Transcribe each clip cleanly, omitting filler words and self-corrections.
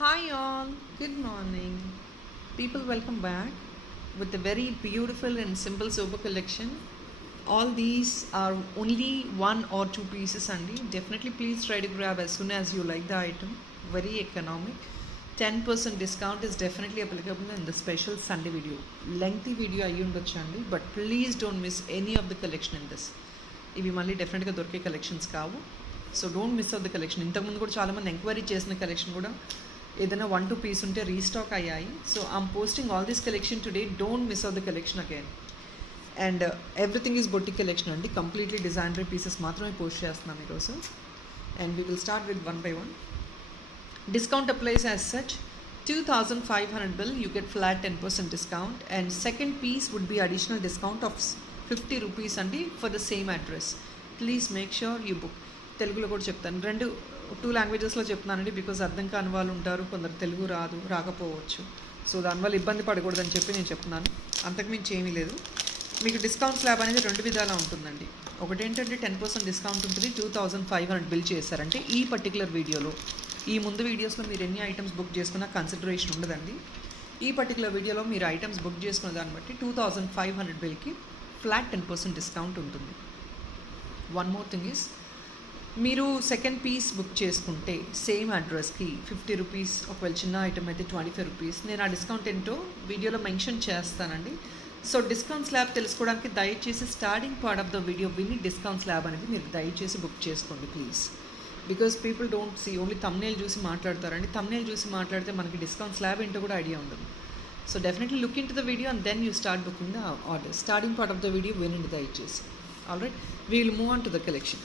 Hi all, good morning. People, welcome back with a very beautiful and simple sober collection. All these are only one or two pieces only. Definitely please try to grab as soon as you like the item. Very economic. 10% discount is definitely applicable in the special Sunday video. Lengthy video అయ్యుండొచ్చండి, but please don't miss any of the collection in this. ఇవి మళ్ళీ డెఫినెట్గా దొరికే కలెక్షన్స్ కావు. So don't miss out the collection. ఇంతకుముందు కూడా చాలామంది ఎంక్వైరీ చేసిన కలెక్షన్ కూడా ఏదైనా 1-2 పీస్ ఉంటే రీస్టాక్ అయ్యాయి. So I'm posting all this collection today. Don't miss out the collection again. And everything is boutique collection అండి. కంప్లీట్లీ డిజైనరీ పీసెస్ మాత్రమే పోస్ట్ చేస్తున్నాం ఈరోజు. And we will start with 1 by 1. Discount applies as such. 2,500 bill, you get flat 10% discount, and second piece would be additional discount of 50 rupees అండి for the same address. Please make sure you book. తెలుగులో కూడా చెప్తాను, 2 లాంగ్వేజెస్లో చెప్తున్నానండి, బికాజ్ అర్థం కాని వాళ్ళు ఉంటారు, కొందరు తెలుగు రాకపోవచ్చు. సో దానివల్ల ఇబ్బంది పడకూడదని చెప్పి నేను చెప్తున్నాను. అంతకుమించి ఏమీ లేదు. మీకు డిస్కౌంట్ స్లాబ్ అనేది 2 విధాలా ఉంటుందండి. ఒకటేంటంటే 10% డిస్కౌంట్ ఉంటుంది. 2,500 బిల్ చేశారంటే ఈ పర్టికులర్ వీడియోలో, ఈ ముందు వీడియోస్లో మీరు ఎన్ని ఐటమ్స్ బుక్ చేసుకున్నా కన్సిడరేషన్ ఉండదండి. ఈ పర్టికులర్ వీడియోలో మీరు ఐటమ్స్ బుక్ చేసుకున్న దాన్ని బట్టి 2,500 బిల్కి ఫ్లాట్ 10% డిస్కౌంట్ ఉంటుంది. వన్ మోర్ థింగ్ ఈస్, మీరు సెకండ్ పీస్ బుక్ చేసుకుంటే సేమ్ అడ్రస్కి 50 రూపీస్, ఒకవేళ చిన్న ఐటమ్ అయితే 25 రూపీస్. నేను ఆ డిస్కౌంట్ ఏంటో వీడియోలో మెన్షన్ చేస్తానండి. సో డిస్కౌంట్ స్లాబ్ తెలుసుకోవడానికి దయచేసి starting part of the video విని డిస్కౌంట్ స్లాబ్ అనేది మీరు దయచేసి బుక్ చేసుకోండి please. Because people don't see, only thumbnail చూసి మాట్లాడతారండి. థంబ్నెయిల్ చూసి మాట్లాడితే మనకి డిస్కౌంట్ స్లాబ్ ఏంటో కూడా ఐడియా ఉండదు. So definitely look into the video and then you start booking the order. Starting part of the video వినండి దయచేసి. All right, we will move on to the collection.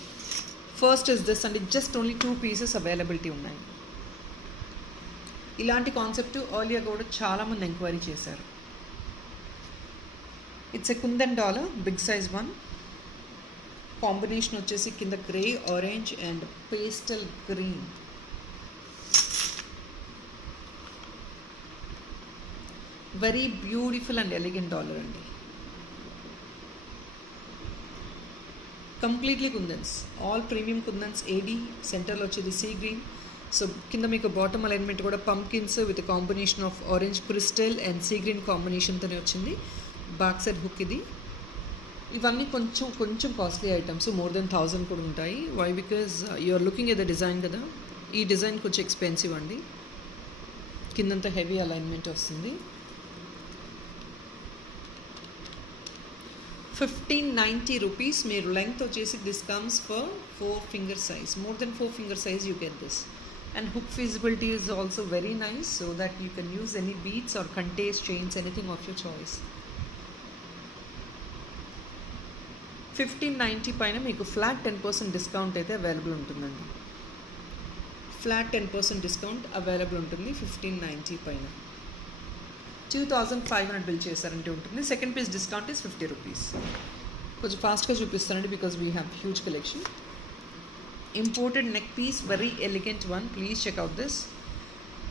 First is this అండి. Just only 2 pieces availability ఉన్నాయి. ఇలాంటి concept earlier కూడా చాలామంది enquiry చేశారు. It's a kundan dollar, big size 1. Combination వచ్చేసి కింద grey, orange and pastel green. Very beautiful and elegant dollar అండి. Completely kundans, all premium kundans. AD సెంటర్లో వచ్చేది సీ గ్రీన్. సో కింద మీకు బాటమ్ అలైన్మెంట్ కూడా pumpkins with combination of orange crystal and sea green కాంబినేషన్తోనే వచ్చింది. బ్యాక్ సైడ్ హుక్ ఇది. ఇవన్నీ కొంచెం కాస్ట్లీ ఐటమ్స్, మోర్ దెన్ 1,000 కూడా ఉంటాయి. Why? Because you are looking at the design కదా. ఈ డిజైన్ కొంచెం ఎక్స్పెన్సివ్ అండి. కిందంతా హెవీ అలైన్మెంట్ వస్తుంది. 1,590 రూపీస్. మీరు లెంగ్త్ వచ్చేసి this comes for 4 finger size. More than 4 finger size you get this. And hook feasibility is also very nice, so that you can use any beads or contains, chains, anything of your choice. 1,590 పైన మీకు flat 10% discount అయితే available ఉంటుందండి. Flat 10% discount available ఉంటుంది 1,590 పైన. 2,500 bill చేశారంటే ఉంటుంది. Second piece discount is 50 rupees. కొంచెం ఫాస్ట్గా చూపిస్తానండి because we have huge collection. Imported neck piece, very elegant one. Please check out this.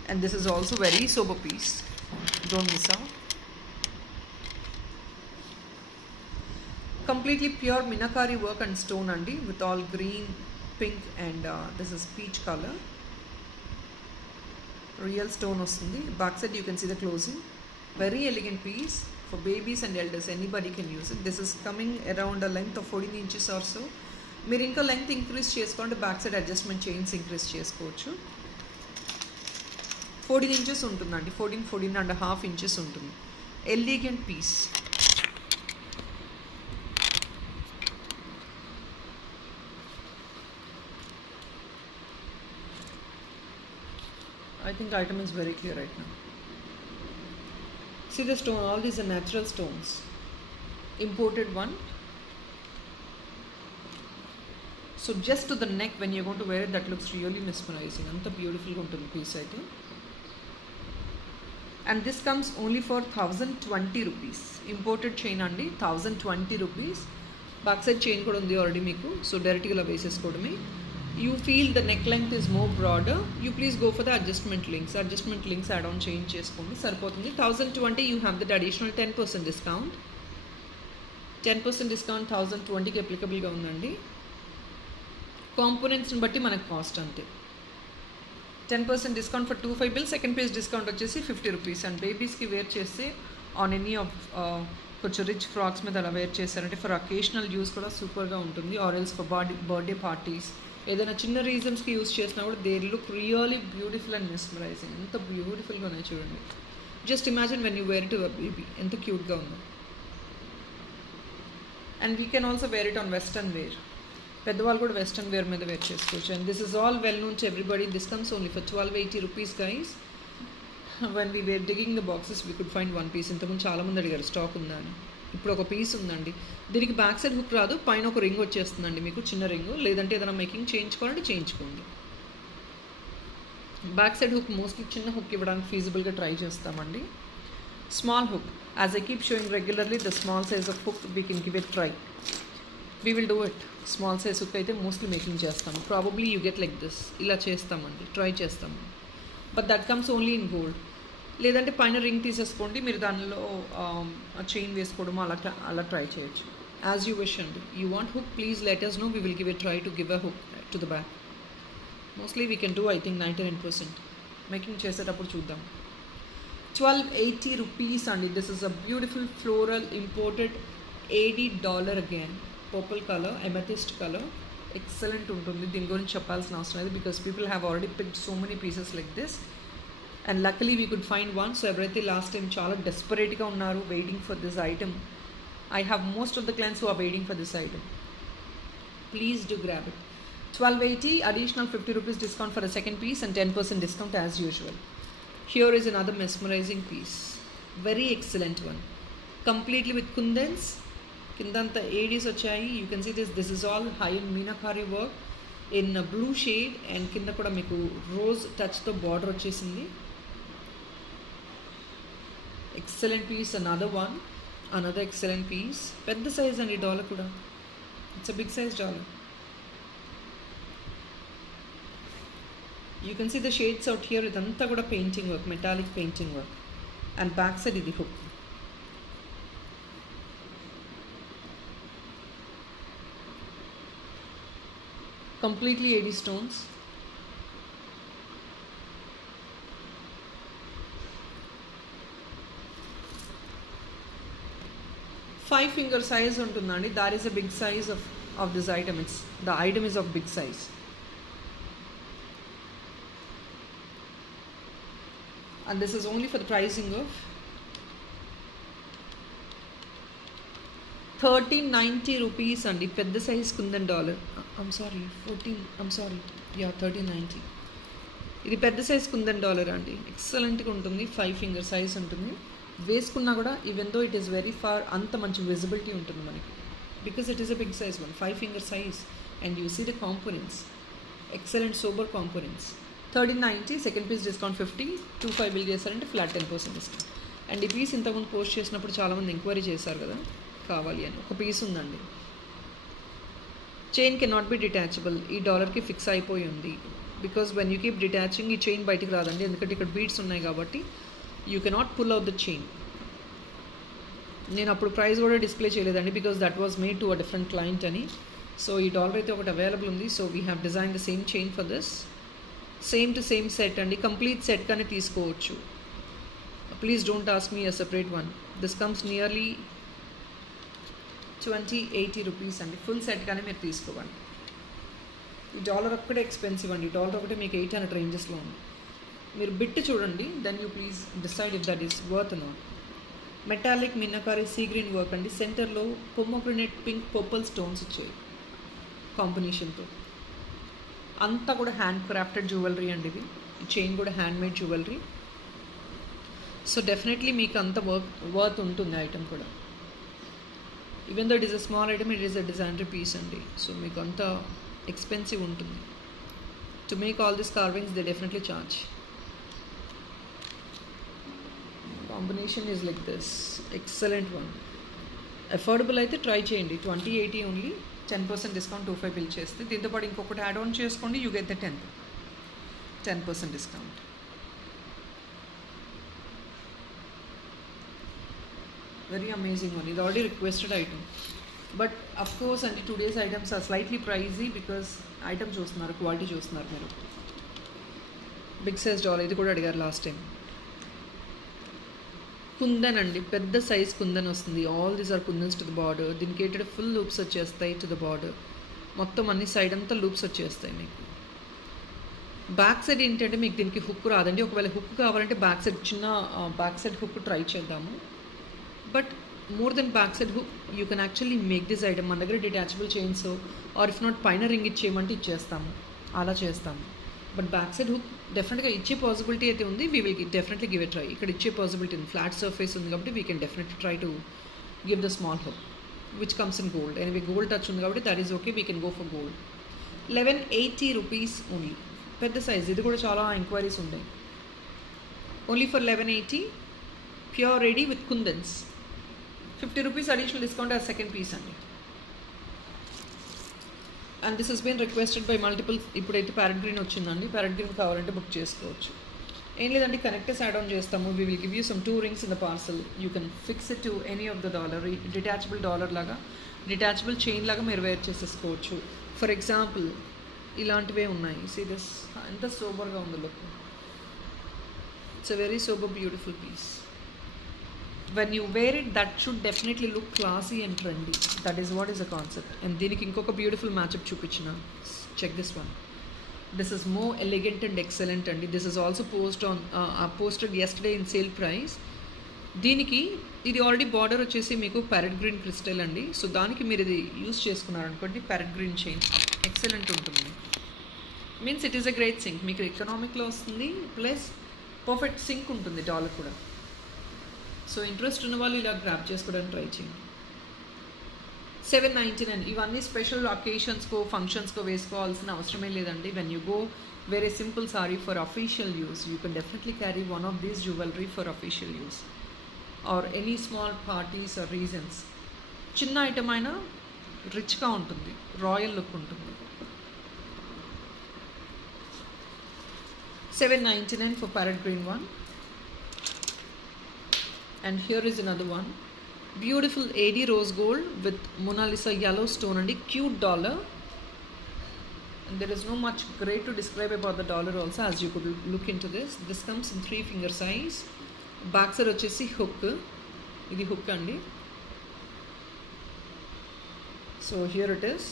And this is also very sober piece. Don't miss out. Completely pure minakari work and stone andi, with all green, pink and this is peach color. Real stone ostundi. Back side you can see the closing. Very elegant piece for babies and elders. Anybody can use it. This is coming around a length of 14 inches or so. మీరు ఇంకా length increase చేసుకోండి, back side adjustment chains increase చేసుకోవచ్చు. 14 inches ఉంటుందండి. 14.5 inches ఉంటుంది. Elegant piece. I think item is very clear right now. See the stone, all these are natural stones. Imported one. So just to the neck when you're going to wear it, that looks really mesmerizing. Anta beautiful untundi piece I think. And this comes only for 1,020 rupees. Imported chain andi, 1,020 rupees. Back side chain kuda undi already meeku. So direct ga vesesukodame. You feel the neck length is more broader, you please go for the adjustment links add on change cheskondi saripotundi. 1,020 you have that additional 10% discount. 10% discount 1,020 కి applicable గా ఉందండి. కాంపోనెంట్స్ని బట్టి మనకు కాస్ట్ అంతే. 10% discount for 25 bill. Second page discount వచ్చేసి 50 rupees. And బేబీస్కి వేర్ చేస్తే ఆన్ ఎనీ ఆఫ్ కొంచెం రిచ్ ఫ్రాక్స్ మీద అలా వేర్ చేశారంటే ఫర్ అకేషనల్ యూస్ కూడా సూపర్గా ఉంటుంది. ఆరెల్స్ ఫర్ బర్త్డే పార్టీస్ ఏదైనా చిన్న రీజన్స్కి యూస్ చేసినా కూడా they look really beautiful and mesmerising. ఎంత బ్యూటిఫుల్గా ఉన్నాయి చూడండి. Just imagine when you wear to baby ఎంత క్యూట్గా ఉందో. And we can also wear it on western wear. పెద్దవాళ్ళు కూడా వెస్టర్న్ వేర్ మీద వేర్ చేసుకోవచ్చు. And this is all well known to everybody. This comes only for 1280 rupees guys. When we were digging the boxes we could find one piece. ఇంతకుముందు చాలామంది అడిగారు స్టాక్ ఉందా అని. ఇప్పుడు ఒక పీస్ ఉందండి. దీనికి బ్యాక్ సైడ్ హుక్ రాదు, పైన ఒక రింగ్ వచ్చేస్తుందండి మీకు, చిన్న రింగు. లేదంటే ఏదైనా మేకింగ్ చేయించుకోవాలంటే చేయించుకోండి. బ్యాక్ సైడ్ హుక్ మోస్ట్లీ చిన్న హుక్ ఇవ్వడానికి ఫీజిబుల్గా ట్రై చేస్తామండి. Small hook as I keep showing regularly the small size of hook we can give it try. We will do it. Small size hook అయితే mostly making చేస్తాము. Probably you get like this. ఇలా చేస్తామండి, try చేస్తాము. But that comes only in gold. లేదంటే పైన రింగ్ తీసేసుకోండి, మీరు దానిలో చైన్ వేసుకోవడం అలా ట్రై చేయొచ్చు. యాజ్ యూ విష్ అండి. You want hook please let us know. We will give a try to give a hook to the back. Mostly we can do I think 99%. Making చేసేటప్పుడు చూద్దాం. 1280 రూపీస్ అండి. This is a beautiful floral imported $80 again. Purple colour, amethyst colour. Excellent ఉంటుంది. దీని గురించి చెప్పాల్సిన అవసరం లేదు because people have already picked so many pieces like this. And luckily we could find one. So ఎవరైతే లాస్ట్ టైం చాలా డెస్పరేట్గా ఉన్నారు waiting for this item, I have most of the clients who are waiting for this item. Please do grab it. 1280 additional 50 rupees discount for a second piece and 10% discount as usual. Here is another mesmerizing piece. Very excellent one. Completely with kundans. Kindanta ADs vachayi. You can see this is all high-end meenakari work in a blue shade and kinda kuda meeku rose touch tho border vachesindi. Excellent piece. Another excellent piece. Pedda size andi dollar kuda. It's a big size dollar. You can see the shades out here. Idantha kuda painting work, metallic painting work. And back side idi hook. Completely 80 stones. Five finger size untundandi. That is a big size of this item. The item is of big size. And this is only for the pricing of 1390 rupees అండి. పెద్ద size kundan dollar. Yeah, 1390. ఇది పెద్ద size kundan డాలర్ అండి. ఎక్సలెంట్గా ఉంటుంది. 5 finger size ఉంటుంది. వేసుకున్నా కూడా even though it is very far అంత మంచి విజిబిలిటీ ఉంటుంది మనకి because it is a big size one. 5 finger size and you see the components. Excellent super components. 1390. Second piece discount 50. 25 bill చేశారంటే ఫ్లాట్ 10% డిస్కౌంట్. అండ్ ఈ piece ఇంతకుముందు post చేసినప్పుడు చాలామంది enquiry చేశారు కదా కావాలి అని. ఒక పీస్ ఉందండి. Chain can not be detachable. ఈ డాలర్కి ఫిక్స్ అయిపోయి ఉంది because when you keep detaching ఈ చైన్ బయటికి రాదండి. ఎందుకంటే ఇక్కడ బీడ్స్ ఉన్నాయి కాబట్టి you cannot pull out the chain. నేను అప్పుడు ప్రైస్ కూడా డిస్ప్లే చేయలేదండి because that was made to a different client అని. సో ఈ డాలర్ అయితే ఒకటి అవైలబుల్ ఉంది. So we have design the same chain for this. Same to same set అండి. కంప్లీట్ సెట్ కానీ తీసుకోవచ్చు. Please don't ask me a separate one. This comes nearly 2080 రూపీస్ అండి. Full set కానీ మీరు తీసుకోవాలి. ఈ డాలర్ ఒక్కటే ఎక్స్పెన్సివ్ అండి. డాలర్ ఒకటే మీకు 800 రేంజెస్లో ఉంది. మీరు బిట్ చూడండి, then you please decide if that is worth not. Metallic meenakari sea green work అండి. సెంటర్లో పొమోగ్రనేట్ పింక్ పర్పుల్ స్టోన్స్ వచ్చాయి కాంబినేషన్తో. అంతా కూడా హ్యాండ్ క్రాఫ్టెడ్ జ్యువెలరీ అండి. ఇది చైన్ కూడా hand made jewellery. So definitely మీకు అంత వర్త్ ఉంటుంది ఐటమ్ కూడా. Even though it is a small item, it is a designer piece అండి. సో మీకు అంత ఎక్స్పెన్సివ్ ఉంటుంది. To make all this carvings they definitely charge. Combination is like this. Excellent one. Affordable అయితే try చేయండి. 2080 ఓన్లీ. 10% డిస్కౌంట్ 25 bill చేస్తే. దీంతోపాటు ఇంకొకటి add on చేసుకోండి. You get the 10% discount. Very amazing one. ఇది already requested item. But of course అండి today's items are slightly pricey because item చూస్తున్నారు, quality చూస్తున్నారు మీరు. బిగ్ సైజ్ డాలర్, ఇది కూడా అడిగారు లాస్ట్ టైం. కుందన్ అండి, పెద్ద సైజ్ కుందన్ వస్తుంది. All these are kundans to the border. దీనికి ఏంటంటే ఫుల్ లూప్స్ వచ్చేస్తాయి టు ద బార్డర్. మొత్తం అన్ని సైడ్ అంతా లూప్స్ వచ్చేస్తాయి మీకు. బ్యాక్ సైడ్ ఏంటంటే మీకు దీనికి హుక్ రాదండి. ఒకవేళ హుక్ కావాలంటే బ్యాక్ సైడ్ చిన్న బ్యాక్ సైడ్ హుక్ ట్రై చేద్దాము. But more than back side hook you can actually make this item. మన దగ్గర detachable chains or if not పైన రింగ్ ఇచ్చేయమంటే ఇచ్చేస్తాము, అలా చేస్తాము. బట్ బ్యాక్ సైడ్ హుక్ డెఫినెట్గా ఇచ్చే పాసిబిలిటీ అయితే ఉంది. We will definitely give a try. ఇక్కడ ఇచ్చే పాసిబిలిటీ ఉంది, ఫ్లాట్ సర్ఫేస్ ఉంది కాబట్టి we can definitely try to give the small hook which comes in gold. Anyway gold touch ఉంది కాబట్టి that is okay, we can go for gold. 1180 rupees only. పెద్ద సైజ్, ఇది కూడా చాలా ఎంక్వైరీస్ ఉన్నాయి. Only for 1180, pure ready with kundans. 50 rupees additional discount ఆ second piece అండి. And this has been requested by multiple. ఇప్పుడైతే ప్యారెట్ గ్రీన్ వచ్చిందండి, ప్యారెట్ గ్రీన్ కావాలంటే బుక్ చేసుకోవచ్చు. ఏం లేదండి, కనెక్టర్స్ యాడ్ ఆన్ చేస్తాము. We will give you some 2 rings in the parcel. You can fix it to any of the dollar. Detachable dollar లాగా, detachable chain లాగా మీరు వేర్ చేసేసుకోవచ్చు. ఫర్ ఎగ్జాంపుల్ ఇలాంటివే ఉన్నాయి. సీ దిస్, ఎంత సోబర్గా ఉంది look. It's a very sober beautiful piece. when you wear it, that should definitely look classy and trendy. That is what is the concept. And దీనికి ఇంకొక బ్యూటిఫుల్ మ్యాచప్ చూపించిన. Check this one. This is more elegant and excellent అండి. This is also posted yesterday in sale price. దీనికి ఇది already border వచ్చేసి మీకు parrot green crystal అండి. So దానికి మీరు ఇది యూస్ చేసుకున్నారనుకోండి, ప్యారెట్ గ్రీన్ చైన్ ఎక్సలెంట్ ఉంటుంది. Means it is a great sync. మీకు ఎకనామిక్లో వస్తుంది, ప్లస్ పర్ఫెక్ట్ సింక్ ఉంటుంది డాలర్ కూడా. సో ఇంట్రెస్ట్ ఉన్న వాళ్ళు ఇలా గ్రాప్ చేసుకోవడానికి ట్రై చేయండి. 799. ఇవన్నీ స్పెషల్ అకేషన్స్కో ఫంక్షన్స్కో వేసుకోవాల్సిన అవసరమే లేదండి. When you go wear a simple sari for official use, you can definitely carry one of these jewellery for official use or any small parties or reasons. చిన్న ఐటమ్ అయినా రిచ్గా ఉంటుంది, రాయల్ లుక్ ఉంటుంది. 799 for parrot green one. And here is another one, beautiful AD rose gold with Mona Lisa yellow stone and a cute dollar. And there is no much great to describe about the dollar also, as you could look into this. This comes in 3 finger size. Back side vachesi hook, idi hook andi. So here it is.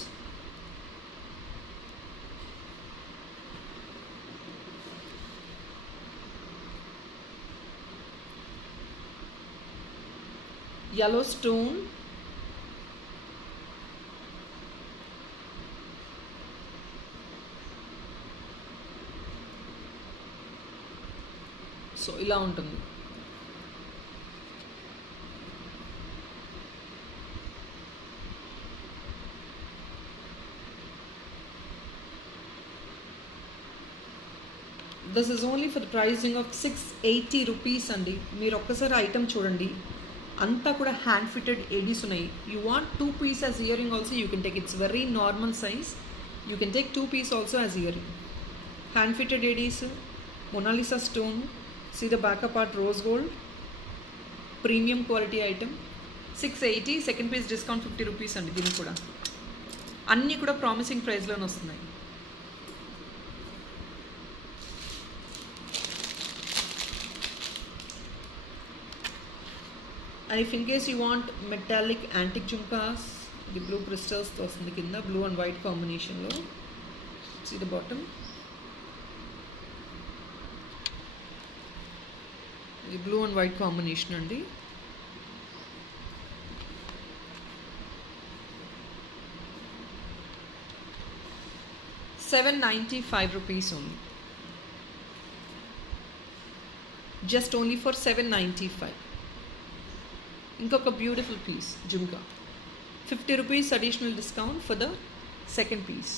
Yellow stone, so ఇలా ఉంటుంది. This is only for pricing of 680 rupees అండి. మీరు ఒక్కసారి item చూడండి, అంతా కూడా hand fitted ADs ఉన్నాయి. You want 2 piece as earring also you can take. It's very normal size. You can take 2 piece also as earring. Hand fitted ADs, Mona Lisa stone, see the backup part rose gold, premium quality item. 680, second piece discount 50 rupees అండి. దీనికి కూడా అన్నీ కూడా ప్రామిసింగ్ ప్రైస్లోనే వస్తున్నాయి. And if in case you want metallic antique jhumkas, the blue crystals తో వస్తుంది కింద, blue and white combination లో. See the bottom, the blue and white combination అండి. ₹795 only. Just only for 795. ఇంకొక beautiful piece jhumka, 50 rupees additional discount for the second piece.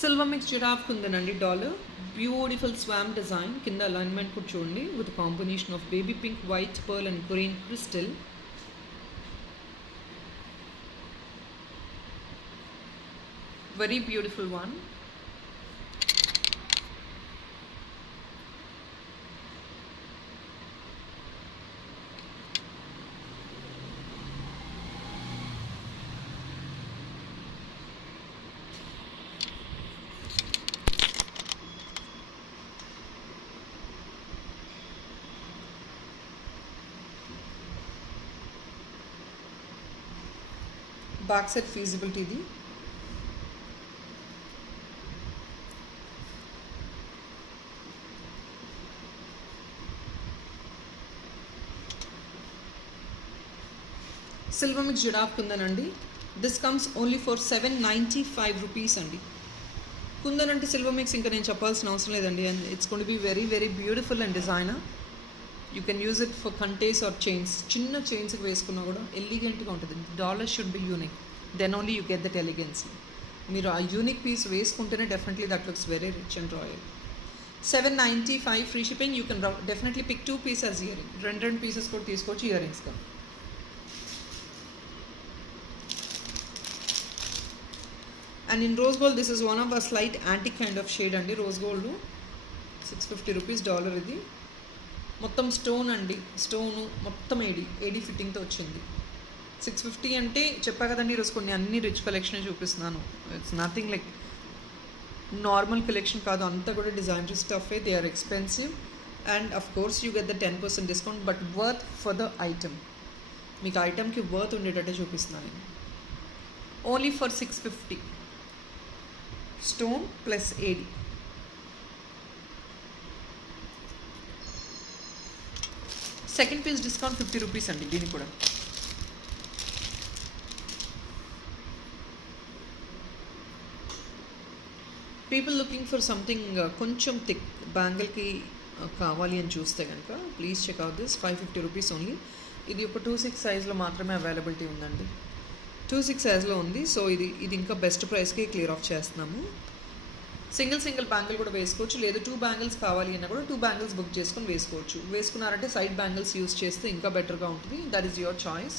Silver mix giraffe కుందనండి dollar. Beautiful swan design, కింద alignment కూడా చూడండి, with combination of baby pink, white pearl and green crystal. Very beautiful one. Back side feasibility ఇది. Silver mix giraffe kundan అండి. This comes only for 795 rupees అండి. కుందన్ అంటే silver mix ఇంకా నేను చెప్పాల్సిన అవసరం లేదండి. And it's gonna be very very beautiful and designer. You can use it for కంటేస్ ఆర్ చైన్స్. చిన్న చైన్స్కి వేసుకున్నా కూడా ఎలిగెంట్గా ఉంటుంది. Dollar should be unique, then only you get that elegancy. మీరు ఆ యూనిక్ పీస్ వేసుకుంటేనే definitely that looks very rich and royal. 795 free shipping. You can definitely pick 2 pieces earring. రెండు పీసెస్ కూడా తీసుకోవచ్చు ఇయర్ రింగ్స్గా. And in rose gold, this is one of a slight antique kind of shade అండి. Rose gold 650 rupees dollar. ఇది మొత్తం స్టోన్ అండి. స్టోను మొత్తం ఏడీ ఫిట్టింగ్తో వచ్చింది. 650 అంటే చెప్పా కదండి, ఈరోజు కొన్ని అన్ని రిచ్ కలెక్షన్ చూపిస్తున్నాను. It's nothing like normal collection కాదు, అంతా కూడా డిజైనరీ స్టఫే. They are expensive and of course you get the 10% discount, but worth for the item. మీకు ఐటమ్కి వర్త్ ఉండేటట్టే చూపిస్తున్నాను నేను. Only for 650. Stone plus AD. Second piece discount 50 rupees అండి దీనికి కూడా. పీపుల్ లుకింగ్ ఫర్ సంథింగ్ కొంచెం థిక్ బ్యాంగిల్కి కావాలి అని చూస్తే కనుక please check out this. 550 rupees only. ఇది ఒక 2/6 సైజ్లో మాత్రమే అవైలబిలిటీ ఉందండి. 2/6 సైజ్లో ఉంది. సో ఇది ఇంకా బెస్ట్ ప్రైస్కి క్లియర్ ఆఫ్ చేస్తున్నాము. సింగిల్ బ్యాంగిల్ కూడా వేసుకోవచ్చు, లేదు 2 బ్యాంగిల్స్ కావాలి అన్నా కూడా 2 బ్యాంగిల్స్ బుక్ చేసుకొని వేసుకోవచ్చు. వేసుకున్నారంటే సైడ్ బ్యాంగిల్స్ యూస్ చేస్తే ఇంకా బెటర్గా ఉంటుంది. That is your choice.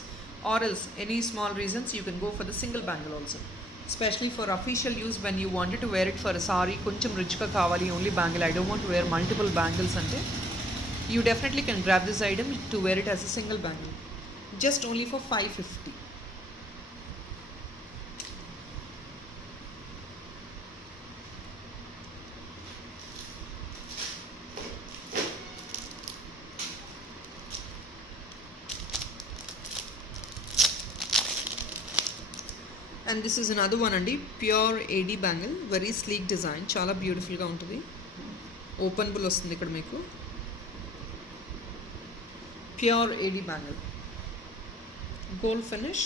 Or else any small reasons you can go for the single bangle also. Especially for official use when you wanted to wear it for sorry, కొంచెం రిచ్గా కావాలి only bangle, I don't want to wear multiple bangles అంటే you definitely can grab this item to wear it as a single bangle. Just only for 550. And this is another one అండి. ప్యూర్ ఏడీ bangle, very sleek design, చాలా బ్యూటిఫుల్గా ఉంటుంది. ఓపెనబుల్ వస్తుంది ఇక్కడ మీకు. ప్యూర్ ఏడీ bangle, gold finish.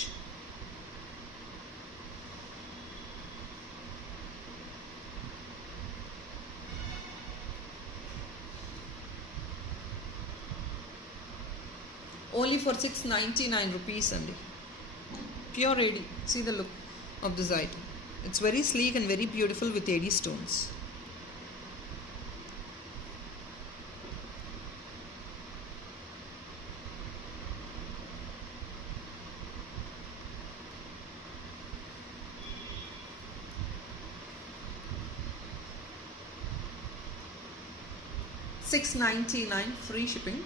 Only for 699 రూపీస్ అండి. Pure AD. See the look of this item. It's very sleek and very beautiful with AD stones. $699 free shipping.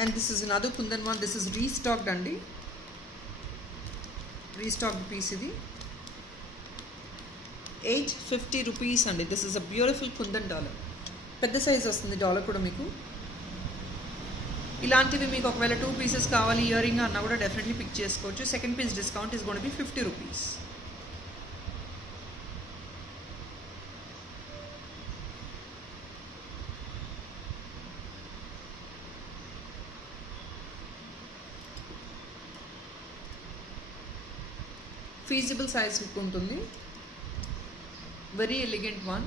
And this is another Kundan one. This is restocked andi. Restocked piece idi. 850 rupees andi. This is a beautiful Kundan dollar. పెద్ద సైజ్ వస్తుంది డాలర్ కూడా మీకు. ఇలాంటివి మీకు ఒకవేళ 2 పీసెస్ కావాలి ear ring అన్నా కూడా డెఫినెట్లీ పిక్ చేసుకోవచ్చు. Second piece discount is gonna be 50 rupees. Feasible size ఉంటుంది. Very elegant one.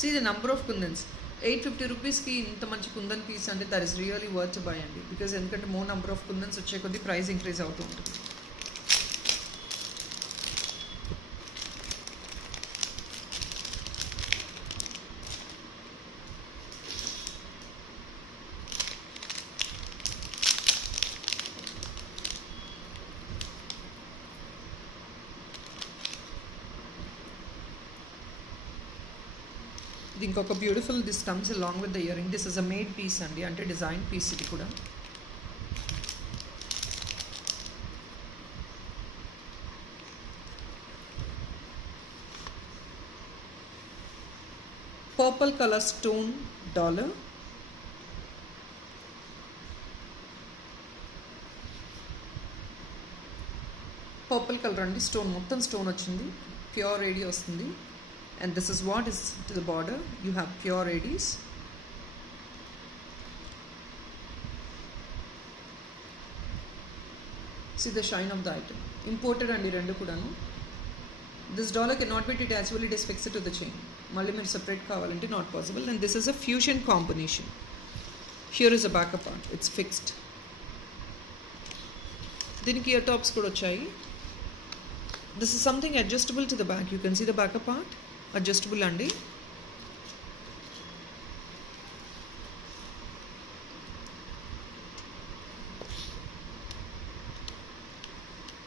See the number of kundans. 850 రూపీస్కి ఇంత మంచి కుందన్ పీస్ అంటే that is really worth buy అండి. బికాజ్ ఎందుకంటే మోర్ నంబర్ ఆఫ్ కుందన్స్ వచ్చే కొద్దీ ప్రైస్ ఇంక్రీజ్ అవుతూ ఉంటుంది. దీనికి ఒక beautiful this comes along with the earring. This is a made piece అండి, అంటే డిజైన్ పీస్ ఇది కూడా. Purple colour stone dollar. Purple colour అండి, స్టోన్ మొత్తం స్టోన్ వచ్చింది, ప్యూర్ ఏడీ వస్తుంది. And this is what is to the border. You have pure Aedes. See the shine of the item. Imported అండి రెండు కూడాను. This dollar cannot be detached, it is fixed to the chain. మళ్ళీ మీరు separate కావాలంటే not possible. And this is a fusion combination. Here is a backup part, it's fixed. దీనికి ear tops కూడా వచ్చాయి. This is something adjustable to the back. You can see the backup part, adjustable అండి.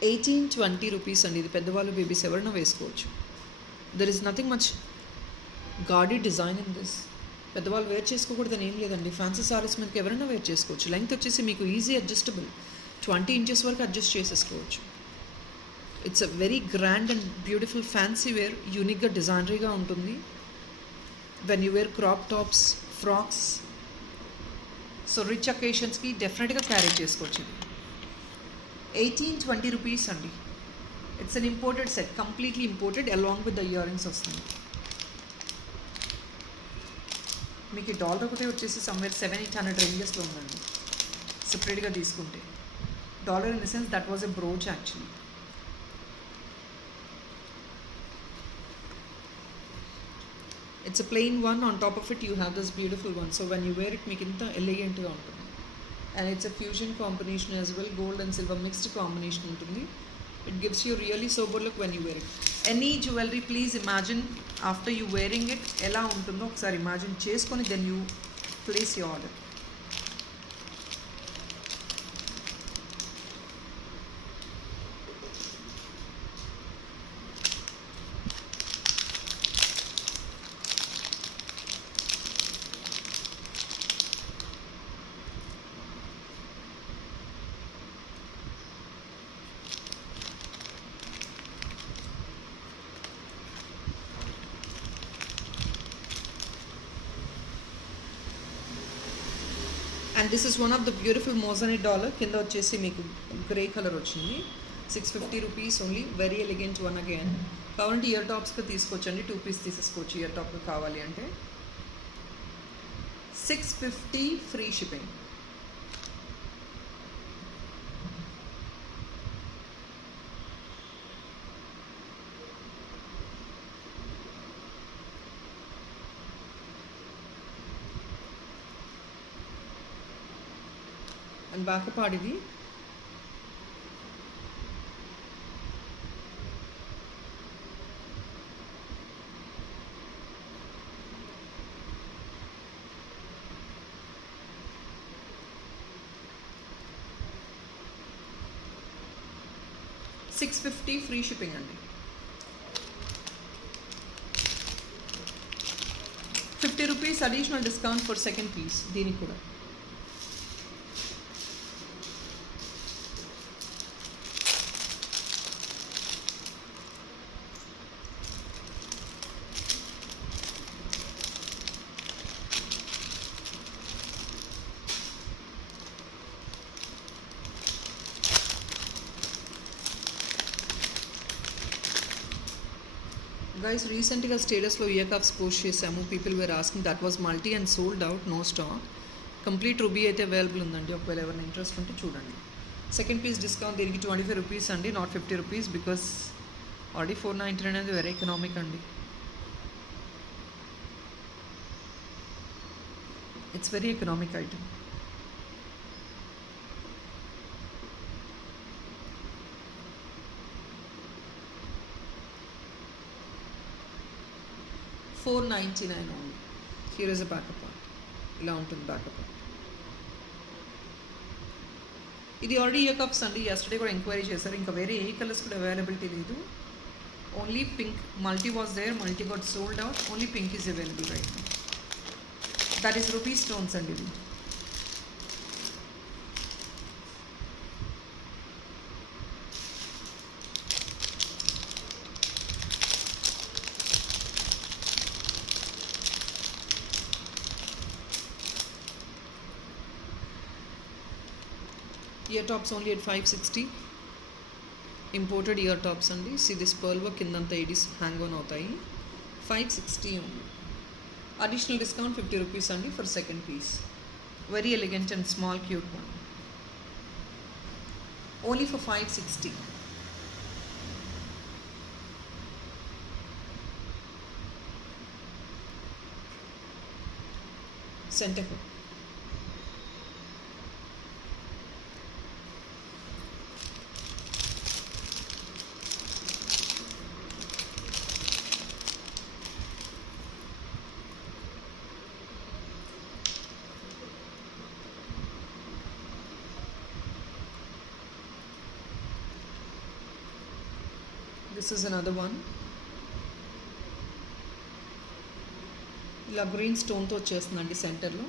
₹18-20 అండి. ఇది పెద్దవాళ్ళు, babies ఎవరైనా వేసుకోవచ్చు. There is nothing much gaudy design in this. పెద్దవాళ్ళు వేర్ చేసుకోకూడదని ఏం లేదండి. ఫ్యాన్సీ సారీస్ మీదకి ఎవరైనా వేర్ చేసుకోవచ్చు. లెంగ్త్ వచ్చేసి మీకు ఈజీ అడ్జస్టబుల్, 20 inches వరకు అడ్జస్ట్ చేసేసుకోవచ్చు. It's a very grand and beautiful fancy wear. యూనిక్గా డిజైనరీగా ఉంటుంది. When you wear crop tops, frocks, so rich అకేషన్స్కి డెఫినెట్గా క్యారీ చేసుకోవచ్చు. ₹18-20 అండి. It's an imported set, completely imported, along with the earrings వస్తుంది. మీకు ఈ డాలర్ ఒకటే వచ్చేసి సమ్వేర్ 700-800 రేంజెస్లో ఉందండి సెపరేట్గా తీసుకుంటే. Dollar in the sense that was a brooch actually. It's a plain one. On top of it you have this beautiful one. So when you wear it మీకు ఇంత ఎలిగెంట్గా ఉంటుంది. And it's a fusion combination as well. Gold and silver mixed combination ఉంటుంది. It gives you really sober look when you wear it. Any jewelry, please imagine after you wearing it ఎలా ఉంటుందో ఒకసారి imagine చేసుకొని then you place your order. And this is one of the beautiful moissanite dollar. కింద వచ్చేసి మీకు grey colour వచ్చింది. ₹650 only. Very elegant one again. కావాలంటే ear టాప్స్గా తీసుకోవచ్చండి. 2 పీస్ తీసేసుకోవచ్చు ఇయర్ టాప్ కావాలి అంటే. $650 free shipping. And backup part ఇది. $650 ఫ్రీ షిప్పింగ్ అండి. ₹50 additional discount for second piece. దీనికి కూడా గైస్ రీసెంట్గా స్టేటస్లో ఇయర్ కప్స్ పోస్ట్ చేసాము. People were asking, that was multi and sold out, no stock. Complete ruby అయితే అవైలబుల్ ఉందండి, ఒకవేళ ఎవరైనా ఇంట్రెస్ట్ ఉంటే చూడండి. సెకండ్ పీస్ డిస్కౌంట్ దీనికి ₹25 అండి, నాట్ ₹50, బికాస్ ఆల్రెడీ $499 అనేది వెరీ ఎకనామిక్ అండి. It's very economic item. $499 only. Here is a backup part. ఇలా ఉంటుంది backup part. ఇది ఆల్రెడీ ఇయర్ కప్స్ అండి. yesterday కూడా ఎంక్వైరీ చేశారు. ఇంకా వేరే ఏ కలర్స్ కూడా అవైలబిలిటీ లేదు. Only pink. Multi was there, multi got sold out. Only pink is available right now. That is ruby stones అండి ఇవి. Ear tops only at 560. Imported ear tops అండి. సి దిస్ పర్ల్ వర్క్ కిందంతా ADs hang on అవుతాయి. 560 only. Additional discount 50 rupees అండి for second piece. Very elegant and small cute one. Only for 560. Centre hook. This is another one. ఇలా green స్టోన్తో వచ్చేస్తుందండి సెంటర్లో.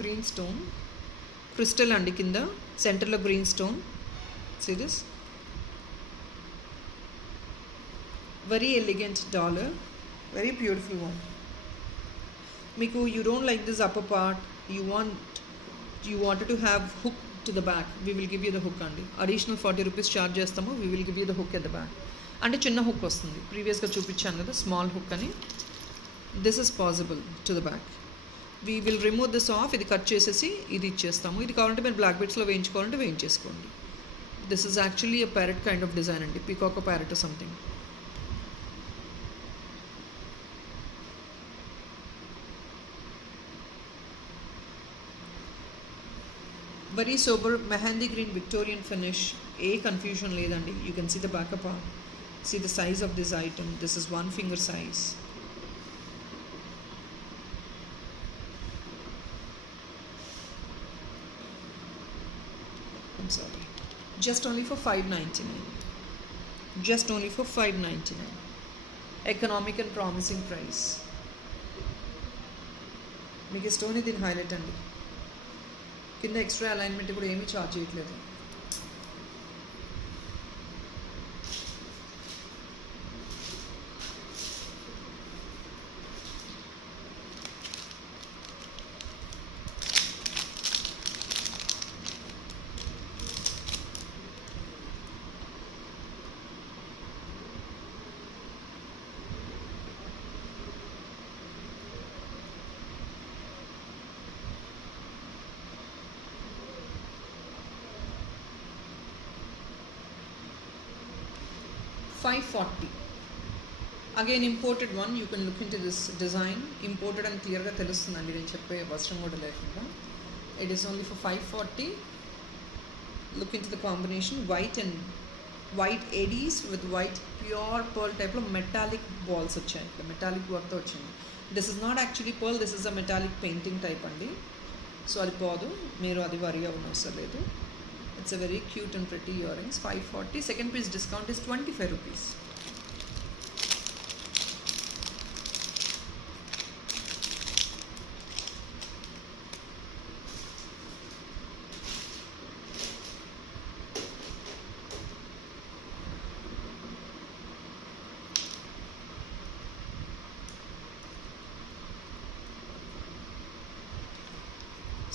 Green stone crystal అండి, కింద సెంటర్లో green stone. See this very elegant dollar, very beautiful one. మీకు you don't like this upper part, you wanted to have hook to the back, we will give you the hook అండి. అడిషనల్ 40 rupees charge చేస్తాము. we will give you the hook at the back. అంటే చిన్న హుక్ వస్తుంది, ప్రీవియస్గా చూపించాను కదా small hook అని. This is possible to the back. We will remove this off. ఇది కట్ చేసేసి ఇది ఇచ్చేస్తాము. ఇది కావాలంటే మీరు బ్లాక్ బీట్స్లో వేయించుకోవాలంటే వేయించేసుకోండి. This is actually a parrot kind of design అండి, peacock parrot something. Very sober mehndi green Victorian finish. ఏ కన్ఫ్యూజన్ లేదండి. You can see the backup arm. See the size of this item. This is 1 finger size. I'm sorry. Just only for 599. Just only for 599. Economic and promising price. మీకు స్టోన్ దీని హైలైట్ అండి. కింద extra alignment కూడా ఏమీ ఛార్జ్ చేయట్లేదు. $540. Again imported one. You can look in to this design. Imported అని క్లియర్గా తెలుస్తుందండి, నేను చెప్పే అవసరం కూడా లేకుండా. It is only for 540. Look into the combination white and white Aedes with white pure pearl టైప్లో మెటాలిక్ బాల్స్ వచ్చాయి. ఇక్కడ మెటాలిక్ వర్క్తో వచ్చింది. This is not actually pearl, this is a metallic painting type అండి. సో అది పోదు, మీరు అది వరి అవ్వనవసరం లేదు. It's a very cute and pretty earrings. 540. Second piece discount is 25 rupees.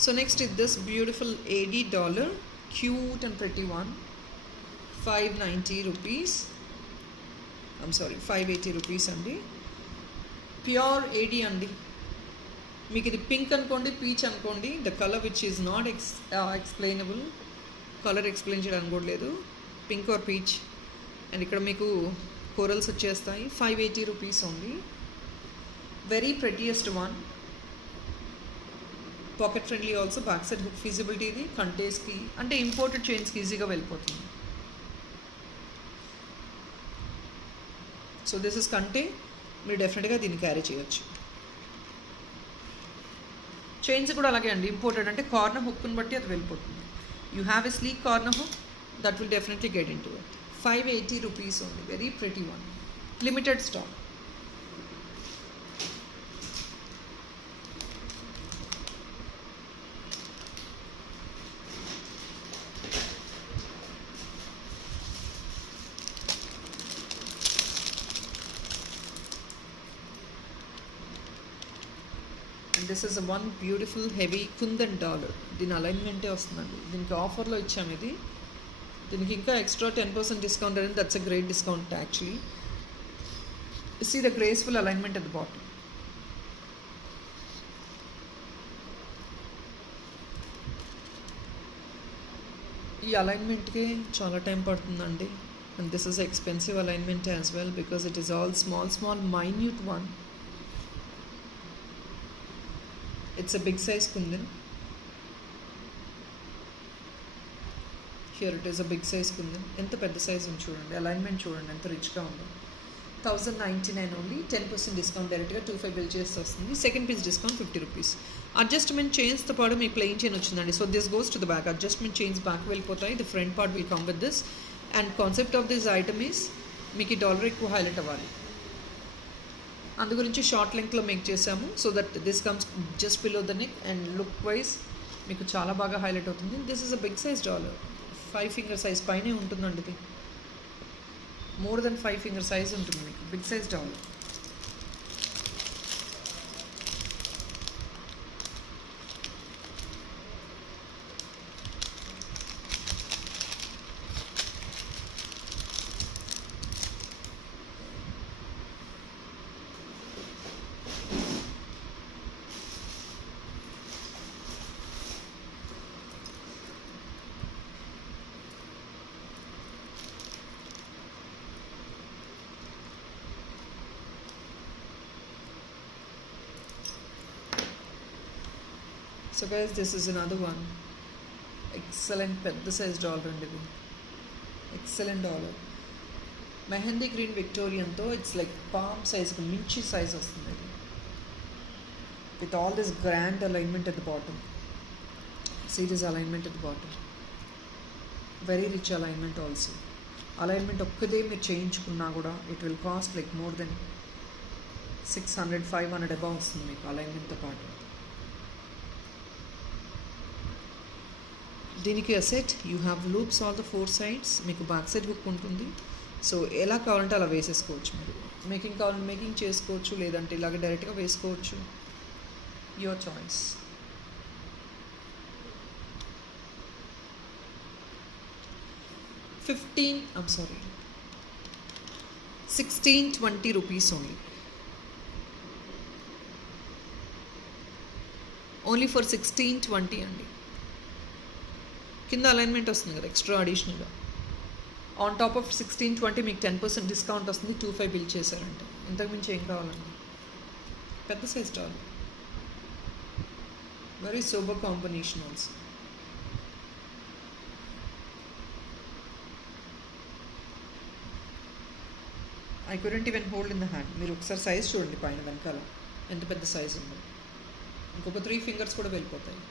So next is this beautiful $80. Cute and pretty one. 590 rupees. I'm sorry, 580 rupees అండి. ప్యూర్ ఏడీ అండి. మీకు ఇది పింక్ అనుకోండి, పీచ్ అనుకోండి. The colour which is not explainable. Colour explain చేయడానికి కూడా లేదు. Pink are peach. And ఇక్కడ మీకు కోరల్స్ వచ్చేస్తాయి. 580 rupees only. Very prettiest one. Pocket friendly also. Back side hook feasibility ఇది. కంటేస్కి అంటే ఇంపోర్టెడ్ చైన్స్కి ఈజీగా వెళ్ళిపోతుంది. సో దిస్ ఇస్ కంటే. మీరు డెఫినెట్గా దీన్ని క్యారీ చేయొచ్చు. చైన్స్ కూడా అలాగే అండి. ఇంపోర్టెడ్ అంటే కార్నర్ హుక్ని బట్టి అది వెళ్ళిపోతుంది. You have a sleek corner hook, that will definitely get in to it. 580 rupees only. Very pretty one. Limited stock. And this is a one beautiful heavy kundan డాలర్. దీని అలైన్మెంటే వస్తుందండి. దీనికి ఆఫర్లో ఇచ్చాము ఇది. దీనికి ఇంకా ఎక్స్ట్రా 10% డిస్కౌంట్ అనేది. That's a great discount actually. See the graceful alignment at the bottom. ఈ అలైన్మెంట్కి చాలా టైం పడుతుందండి. And this is expensive alignment as well because it is all small minute one. It's a big size kundan. Here it is a big size kundan. ఎంత పెద్ద సైజ్ ఉంది చూడండి. అలైన్మెంట్ చూడండి ఎంత రిచ్గా ఉందో. 1099 ఓన్లీ. 10% డిస్కౌంట్ డైరెక్ట్గా 25 బిల్ చేస్తే వస్తుంది. Second piece discount 50 rupees. Adjustment చైన్స్తో పాటు మీకు ప్లెయిన్ చైన్ వచ్చిందండి. So this goes to the back. Adjustment chains back వెళ్ళిపోతాయి. The front part will come with this. And concept of this item is మీకు ఈ డాలర్ ఎక్కువ హైలైట్ అవ్వాలి. అందు గురించి షార్ట్ లెంగ్త్లో మేక్ చేసాము. So that this comes just below the neck and look wise మీకు చాలా బాగా హైలైట్ అవుతుంది. This is a big size dollar. 5 finger size పైనే ఉంటుందండి ఇది. మోర్ దెన్ 5 ఫింగర్ సైజ్ ఉంటుంది మీకు. Big size dollar. So guys, this is another one. Excellent పెద్ద సైజ్ డాలర్ అండి ఇది. Excellent dollar. మెహందీ గ్రీన్ విక్టోరియన్తో ఇట్స్ లైక్ పామ్ సైజ్కి మించి సైజ్ వస్తుంది ఇది. With all this grand alignment at the bottom. See this alignment at the bottom. Very rich alignment also. Alignment ఒక్కదే మీరు చేయించుకున్నా కూడా it will cost like more than 600-500 above వస్తుంది మీకు అలైన్మెంట్తో పాటు. దీనికి అసెట్ you have loops all the 4 sides. మీకు బ్యాక్ సైడ్ హుక్ ఉంటుంది. సో ఎలా కావాలంటే అలా వేసేసుకోవచ్చు. మీరు మేకింగ్ కావాలంటే మేకింగ్ చేసుకోవచ్చు, లేదంటే ఇలాగ డైరెక్ట్గా వేసుకోవచ్చు. Your choice. I'm sorry, 1620 rupees only. Only for 1620 అండి. కింద అలైన్మెంట్ వస్తుంది కదా ఎక్స్ట్రా అడిషనల్గా. ఆన్ టాప్ ఆఫ్ 1620 మీకు 10% డిస్కౌంట్ వస్తుంది. 25 బిల్ చేశారంటే. ఇంతకు మించి ఏం కావాలండి. పెద్ద size dollar. Very sober combination also. I couldn't even hold in the hand. మీరు ఒకసారి సైజ్ చూడండి పైన వెనకాల ఎంత పెద్ద సైజ్ ఉందో. ఇంకొక 3 ఫింగర్స్ కూడా వెళ్ళిపోతాయి.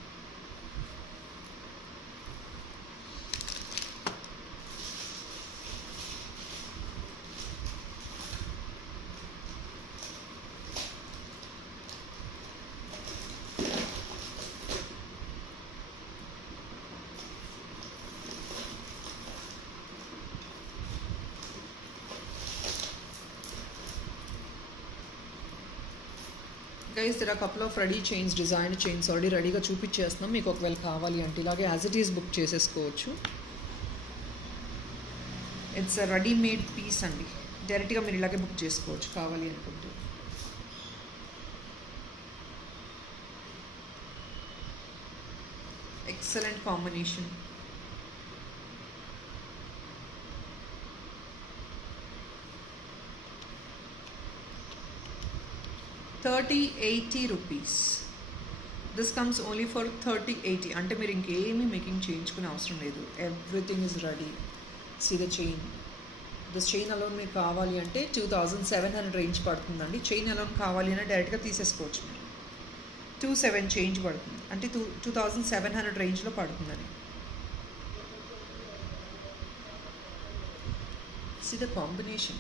Guys there are couple of ready chains, design chains already రెడీగా చూపించేస్తున్నాం. మీకు ఒకవేళ కావాలి అంటే ఇలాగే యాజ్ ఇట్ ఈస్ బుక్ చేసేసుకోవచ్చు. ఇట్స్ అ రెడీమేడ్ పీస్ అండి. డైరెక్ట్గా మీరు ఇలాగే బుక్ చేసుకోవచ్చు కావాలి అనుకుంటే. Excellent combination. ₹3080. This comes only for 3080. అంటే మీరు ఇంకేమీ మేకింగ్ చేయించుకునే అవసరం లేదు. Everything is ready. See the chain. This chain alone మీకు కావాలి అంటే 2700 రేంజ్ పడుతుందండి. చైన్ అలోన్ కావాలి అంటే డైరెక్ట్గా తీసేసుకోవచ్చు మీరు. 27 చేంజ్ పడుతుంది. అంటే 2700 రేంజ్లో పడుతుందని. See the combination,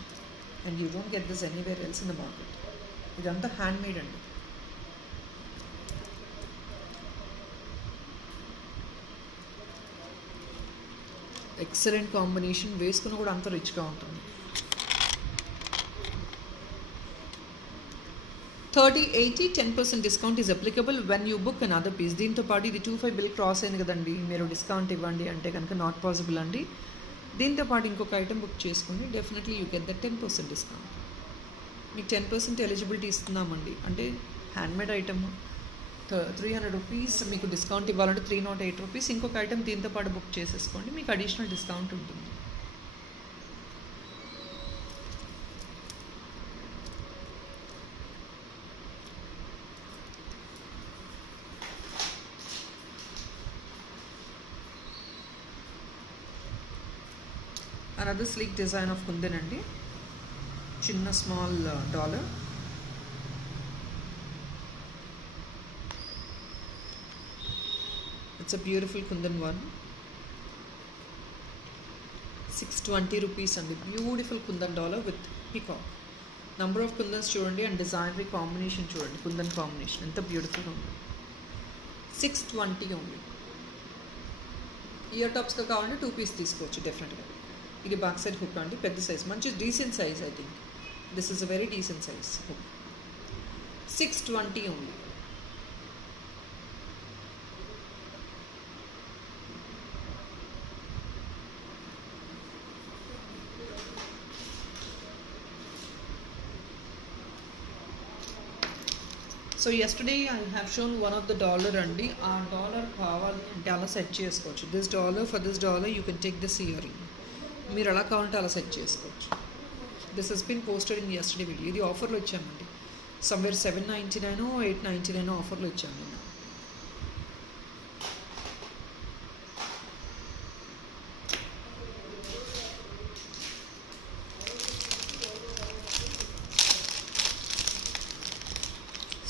and you don't get this anywhere else in the market. ఇదంతా హ్యాండ్ మేడ్ అండి. ఎక్సలెంట్ కాంబినేషన్, వేసుకుని కూడా అంత రిచ్గా ఉంటుంది. 30-80 10% discount is applicable when you book another piece. దీంతో పాటు ఇది 25 బిల్ క్రాస్ అయింది కదండి, మీరు డిస్కౌంట్ ఇవ్వండి అంటే కనుక నాట్ పాసిబుల్ అండి. దీంతో పాటు ఇంకొక ఐటెం బుక్ చేసుకుని డెఫినెట్లీ యూ గెట్ ద 10% డిస్కౌంట్. మీకు 10% ఎలిజిబిలిటీ ఇస్తున్నామండి. అంటే హ్యాండ్మేడ్ ఐటమ్ 300 రూపీస్ మీకు డిస్కౌంట్ ఇవ్వాలంటే 308 రూపీస్. ఇంకొక ఐటమ్ దీంతో పాటు బుక్ చేసేసుకోండి, మీకు అడిషనల్ డిస్కౌంట్ ఉంటుంది. Another sleek design of kundan అండి, చిన్న small dollar. It's a beautiful kundan one. 620 rupees అండి. Beautiful kundan dollar with peacock. Number of kundans చూడండి అండ్ డిజైనరీ కాంబినేషన్ చూడండి. కుందన్ కాంబినేషన్ ఎంత బ్యూటిఫుల్గా ఉంది. 620 ఓన్లీ. ఇయర్ టాప్స్గా కావాలంటే 2 పీస్ తీసుకోవచ్చు డెఫినెట్గా. ఇది బ్యాక్ సైడ్ హుక్ అండి, పెద్ద సైజ్, మంచి decent size. I think this is a very decent size hook. 620 only. So yesterday I have shown one of the dollar అండి. ఆ డాలర్ కావాలి అంటే అలా సెట్ చేసుకోవచ్చు. This dollar, for this dollar you can take this earring. మీరు ఎలా కావాలంటే అలా సెట్ చేసుకోవచ్చు. This has been posted in yesterday video. ఇది ఆఫర్లో ఇచ్చామండి. సమ్వేర్ 799 899 ఆఫర్లో ఇచ్చాము నేను.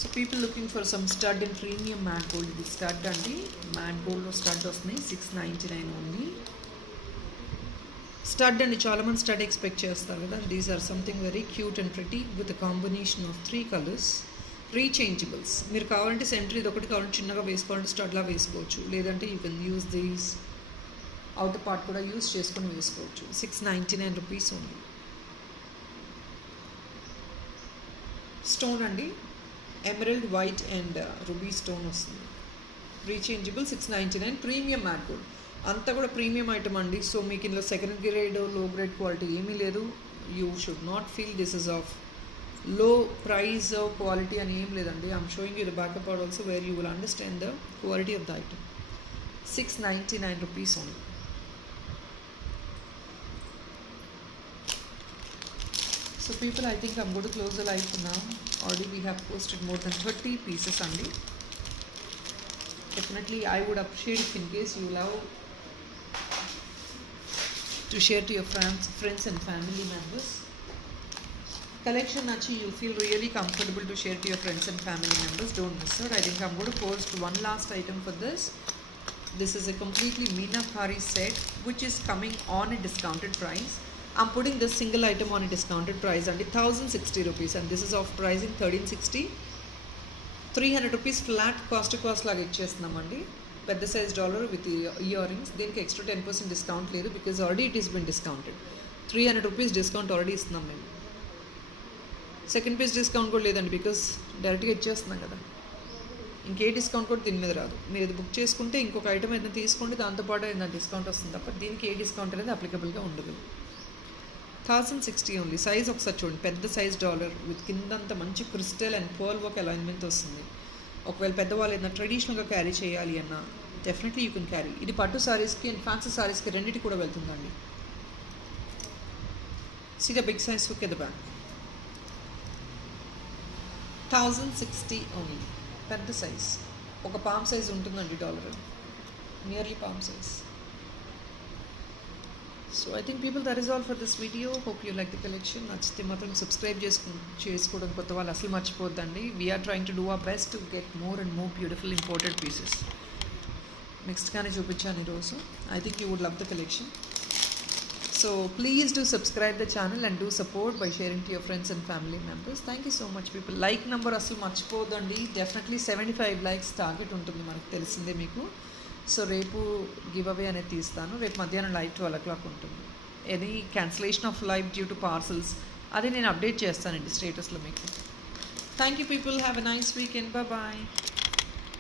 So people looking for some stud in premium matte gold. ఇది స్టడ్ అండి, మ్యాట్ గోల్డ్లో స్టడ్ వస్తున్నాయి. 699 ఓన్లీ. స్టడ్ అండి, చాలామంది స్టడ్ ఎక్స్పెక్ట్ చేస్తారు కదా. These are something very cute and pretty with a combination of 3 colours. Rechangeables. మీరు కావాలంటే సెంటర్ ఇది ఒకటి కావాలంటే చిన్నగా వేసుకోవాలంటే స్టడ్లా వేసుకోవచ్చు, లేదంటే you can use these outer part కూడా యూజ్ చేసుకొని వేసుకోవచ్చు. 699 రూపీస్ ఓన్లీ. స్టోన్ అండి, emerald white and ruby stone వస్తుంది. రీచేంజబుల్ 699. ప్రీమియం మ్యాట్ గోల్డ్ అంతా కూడా ప్రీమియం ఐటమ్ అండి. సో మీకు ఇందులో సెకండ్ గ్రేడ్ లో గ్రేడ్ క్వాలిటీ ఏమీ లేదు. You should not feel this is of లో ప్రైస్ క్వాలిటీ అని ఏం లేదండి. I'm showing you the backup out also where you will understand the quality of the item. 699 rupees only. So people, I think I'm going to close the live now. Already we have posted more than 30 pieces అండి. Definitely I would appreciate if in case you love to share to your friends and family members. Collection nachi you feel really comfortable to share to your friends and family members. Don't miss out. I think I'm going to post one last item for this. This is a completely Meenakari set which is coming on a discounted price. I'm putting this single item on a discounted price and 1060 rupees, and this is off pricing 1360. 300 rupees flat cost లాగా ఇచ్చేస్తున్నామండి. పెద్ద size dollar with ear rings. దీనికి ఎక్స్ట్రా 10% డిస్కౌంట్ లేదు because already it is been discounted. 300 rupees discount already ఇస్తున్నాం మేము. Second piece discount కూడా లేదండి బికాజ్ డైరెక్ట్గా ఇచ్చేస్తున్నాం కదా. ఇంకే డిస్కౌంట్ కూడా దీని మీద రాదు. మీరు ఇది బుక్ చేసుకుంటే ఇంకొక ఐటమ్ ఏదైనా తీసుకోండి, దాంతోపాటు ఏదైనా డిస్కౌంట్ వస్తుంది తప్ప దీనికి ఏ డిస్కౌంట్ అనేది అప్లికబుల్గా ఉండదు. 1060 ఓన్లీ. సైజ్ ఒకసారి చూడండి, పెద్ద సైజ్ డాలర్ విత్ కిందంతా మంచి crystal and pearl work alignment వస్తుంది. ఒకవేళ పెద్దవాళ్ళు ఏదైనా ట్రెడిషనల్గా క్యారీ చేయాలి అన్న డెఫినెట్లీ యూ కెన్ క్యారీ. ఇది పట్టు సారీస్కి అండ్ ఫ్యాన్సీ సారీస్కి రెండింటి కూడా వెళ్తుందండి. See the big size hook at the back. 1060 only. పెద్ద సైజ్, ఒక పామ్ సైజ్ ఉంటుందండి dollar, nearly palm size. So I think people that is all for this video. Hope you like the collection. నచ్చితే మాత్రం subscribe చేసుకోవడం కొత్త వాళ్ళు అసలు మర్చిపోద్దండి. We're trying to do our best to get more and more beautiful imported pieces. నెక్స్ట్గానే చూపించాను ఈరోజు. I think you would love the collection. So please do subscribe the channel and do support by sharing to your friends and family members. Thank you so much people. Like number అసలు మర్చిపోదండి. డెఫినెట్లీ 75 likes target ఉంటుంది, మనకు తెలిసిందే మీకు. సో రేపు give away అనేది తీస్తాను. రేపు మధ్యాహ్నం లైవ్ 12 o'clock ఉంటుంది. Any cancellation of live due to parcels అది నేను అప్డేట్ చేస్తానండి స్టేటస్లో మీకు. Thank you people. Have a nice weekend. Bye.